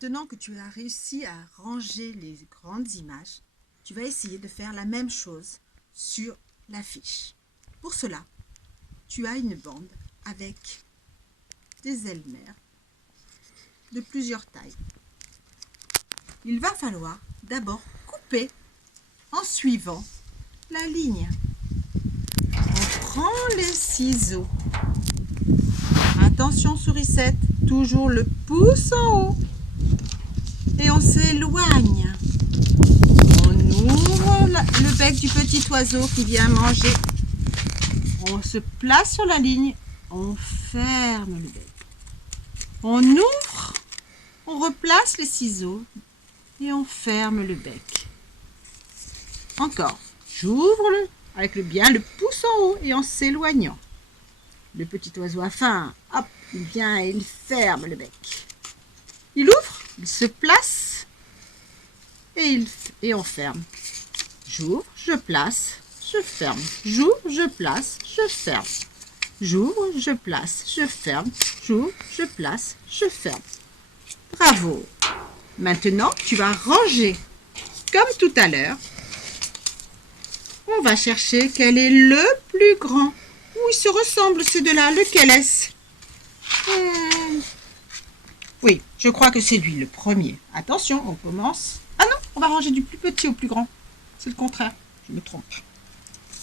Maintenant que tu as réussi à ranger les grandes images, tu vas essayer de faire la même chose sur l'affiche. Pour cela, tu as une bande avec des ailes mères de plusieurs tailles. Il va falloir d'abord couper en suivant la ligne. On prend les ciseaux. Attention sourisette, toujours le pouce en haut. Et on s'éloigne. On ouvre le bec du petit oiseau qui vient manger. On se place sur la ligne. On ferme le bec. On ouvre. On replace les ciseaux. Et on ferme le bec. Encore. J'ouvre avec bien le pouce en haut et en s'éloignant. Le petit oiseau a faim. Hop, il vient et il ferme le bec. Il ouvre, il se place et on ferme. J'ouvre, je place, je ferme. J'ouvre, je place, je ferme. J'ouvre, je place, je ferme. J'ouvre, je place, je ferme. Bravo! Maintenant, tu vas ranger comme tout à l'heure. On va chercher quel est le plus grand. Où ils se ressemblent ces deux-là. Lequel est-ce? Oui, je crois que c'est lui, le premier. Attention, on commence. Ah non, on va ranger du plus petit au plus grand. C'est le contraire, je me trompe.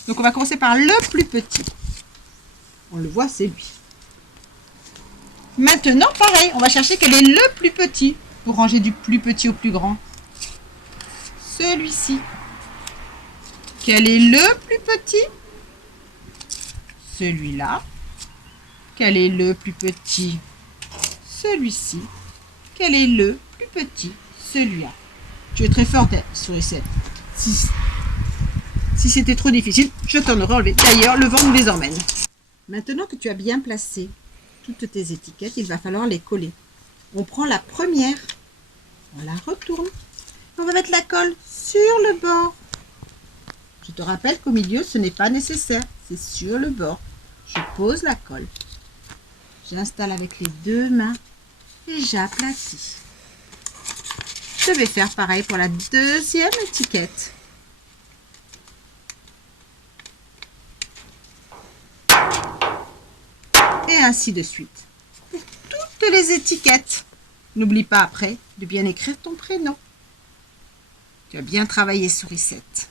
Donc on va commencer par le plus petit. On le voit, c'est lui. Maintenant, pareil, on va chercher quel est le plus petit pour ranger du plus petit au plus grand. Celui-ci. Quel est le plus petit? Celui-là. Quel est le plus petit? Celui-ci. Quel est le plus petit? Celui-là. Tu es très forte, sourisette. Si c'était trop difficile, je t'en aurais enlevé. D'ailleurs, le vent nous les emmène. Maintenant que tu as bien placé toutes tes étiquettes, il va falloir les coller. On prend la première, on la retourne. On va mettre la colle sur le bord. Je te rappelle qu'au milieu, ce n'est pas nécessaire. C'est sur le bord. Je pose la colle. J'installe avec les deux mains et j'aplatis. Je vais faire pareil pour la deuxième étiquette. Et ainsi de suite. Pour toutes les étiquettes. N'oublie pas après de bien écrire ton prénom. Tu as bien travaillé, sourisette.